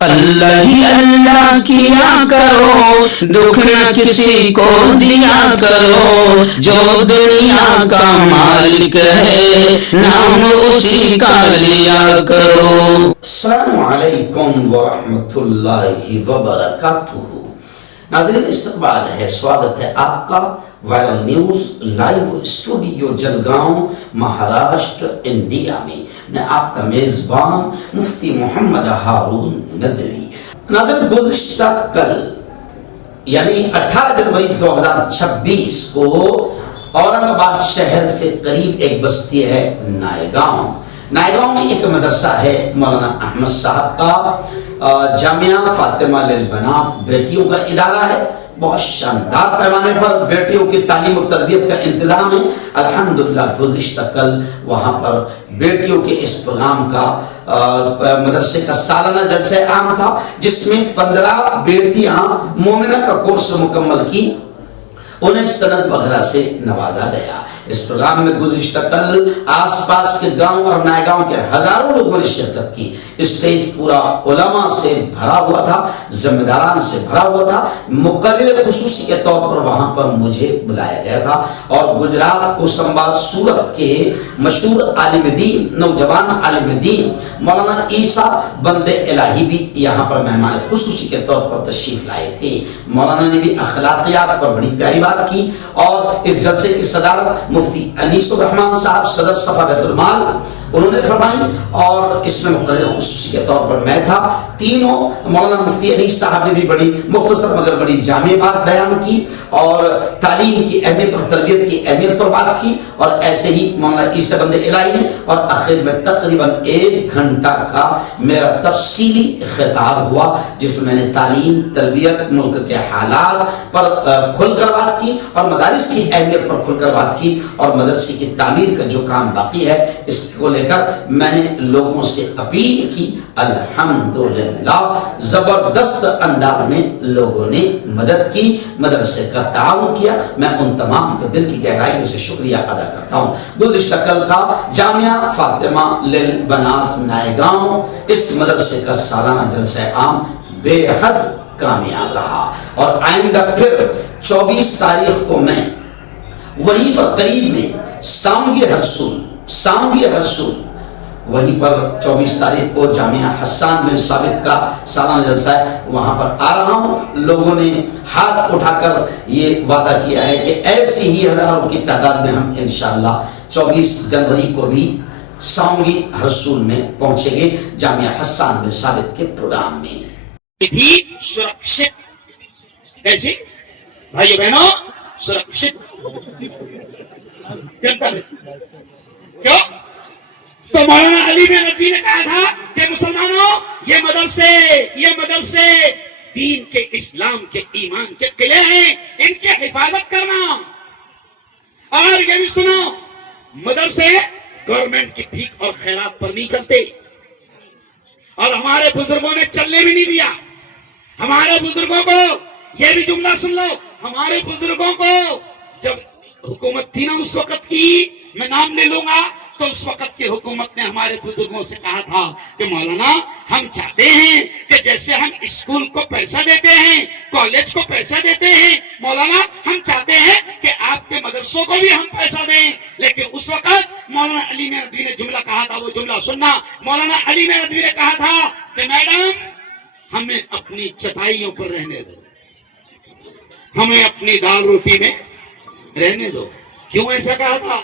اللہ ہی اللہ کیا کرو، دکھ نہ کسی کو دیا کرو، جو دنیا کا مالک ہے نام اسی کا لیا کرو۔ السلام علیکم ورحمۃ اللہ وبرکاتہ۔ ناظرین استقبال ہے، سواگت ہے آپ کا viral news live studio Jalgaon Maharashtra India میں۔ میں آپ کا میزبان مفتی محمد ہارون ندوی۔ ناظرین گزشتہ کل یعنی 18 جنوری 2026 کو اورنگ آباد شہر سے قریب ایک بستی ہے نائگاؤں میں ایک مدرسہ ہے مولانا احمد صاحب کا، جامعہ فاطمہ للبنات بیٹیوں کا ادارہ ہے۔ بہت شاندار پیمانے پر بیٹیوں کی تعلیم و تربیت کا انتظام ہے۔ الحمدللہ گزشتہ کل وہاں پر بیٹیوں کے اس پروگرام کا مدرسے کا سالانہ جلسہ عام تھا، جس میں 15 بیٹیاں مومنہ کا کورس مکمل کی، انہیں سند وغیرہ سے نوازا گیا۔ اس پروگرام میں گزشتہ کل آس پاس کے گاؤں اور نائگاؤں کے ہزاروں لوگوں نے شرکت کی۔ اسٹیج پورا علماء سے بھرا ہوا تھا، ذمہ داران سے بھرا ہوا تھا۔ مقرر خصوصی کے طور پر وہاں پر مجھے بلایا گیا تھا، اور گجرات کو سنبھال سورت کے مشہور عالم دین، نوجوان عالم دین مولانا عیسیٰ بند الہی بھی یہاں پر مہمان خصوصی کے طور پر تشریف لائے تھے۔ مولانا نے بھی اخلاقیات پر بڑی پیاری بات کی، اور اس جلسے کی صدارت مفتی انیس الرحمن صاحب صدر صفا بیت المال انہوں نے فرمائی، اور اس میں مقرر خصوصی کے طور پر میں تھا۔ تینوں مولانا مفتی انیس صاحب نے بھی بڑی مختصر مگر بڑی جامع بات بیان کی، اور تعلیم کی اہمیت اور تربیت کی اہمیت پر بات کی، اور ایسے ہی مولانا عیسیٰ بند الہی نے، اور آخر میں تقریباً 1 گھنٹہ کا میرا تفصیلی خطاب ہوا، جس میں نے تعلیم تربیت ملک کے حالات پر کھل کر بات کی، اور مدارس کی اہمیت پر کھل کر بات کی، اور مدرسے کی تعمیر کا جو کام باقی ہے اس کو لے کر میں نے لوگوں سے اپیل کی۔ الحمدللہ زبردست انداز میں لوگوں نے مدد کی، مدرسے کا تعاون کیا۔ میں ان تمام کو دل کی گہرائیوں سے شکریہ ادا کرتا ہوں۔ گزشتہ کل کا جامعہ فاطمہ للبنات نائگاؤں اس مدرسے کا سالانہ جلسہ عام بے حد کامیاب رہا، اور آئندہ پھر 24 تاریخ کو میں وہیں پر قریب میں سانگی ہرسول وہیں پر 24 تاریخ کو جامعہ حسان بن ثابت کا سالانہ جلسہ ہے، وہاں پر آ رہا ہوں۔ لوگوں نے ہاتھ اٹھا کر یہ وعدہ کیا ہے کہ ایسی ہی ہزاروں کی تعداد میں ہم انشاءاللہ 24 جنوری کو بھی سانگی ہرسول میں پہنچیں گے، جامعہ حسان بن ثابت کے پروگرام میں۔ کیسی بھائی بہنوں سرکشت کیوں؟ تو مولانا علی ندوی نے کہا تھا کہ مسلمانوں یہ مدرسے دین کے، اسلام کے، ایمان کے قلعے ہیں، ان کی حفاظت کرنا۔ اور یہ بھی سنو، مدرسے گورنمنٹ کی بھیک اور خیرات پر نہیں چلتے، اور ہمارے بزرگوں نے چلنے بھی نہیں دیا۔ ہمارے بزرگوں کو یہ بھی جملہ سن لو، ہمارے بزرگوں کو جب حکومت تھی نا اس وقت کی، میں نام نہیں لوں گا، تو اس وقت کی حکومت نے ہمارے بزرگوں سے کہا تھا کہ مولانا ہم چاہتے ہیں کہ جیسے ہم اسکول کو پیسہ دیتے ہیں، کالج کو پیسہ دیتے ہیں، مولانا ہم چاہتے ہیں کہ آپ کے مدرسوں کو بھی ہم پیسہ دیں۔ لیکن اس وقت مولانا علی ندوی نے جملہ کہا تھا، وہ جملہ سننا۔ مولانا علی ندوی نے کہا تھا کہ میڈم ہمیں اپنی چٹائیوں پر رہنے دو، ہمیں اپنی دال روٹی میں رہنے دو۔ کیوں ایسا کہا تھا؟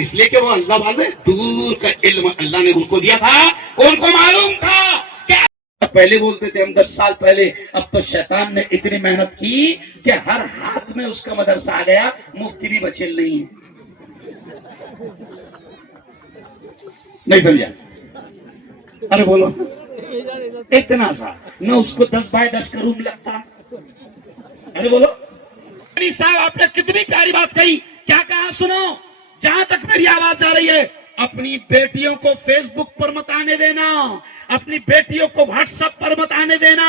اس لیے کہ وہ اللہ والے دور کا علم اللہ نے ان کو دیا تھا، ان کو معلوم تھا کہ پہلے بولتے تھے ہم 10 سال پہلے، اب تو شیطان نے اتنی محنت کی کہ ہر ہاتھ میں اس کا مدرسہ آ گیا، مفتی بھی بچے نہیں سمجھا؟ ارے بولو، اتنا سا نہ اس کو 10 بائی 10 کا روم لگتا۔ ارے بولو صاحب، آپ نے کتنی پیاری بات کہی، کیا کہا سنو، جہاں تک میری آواز آ رہی ہے، اپنی بیٹیوں کو فیس بک پر مت آنے دینا، اپنی بیٹیوں کو واٹس ایپ پر مت آنے دینا،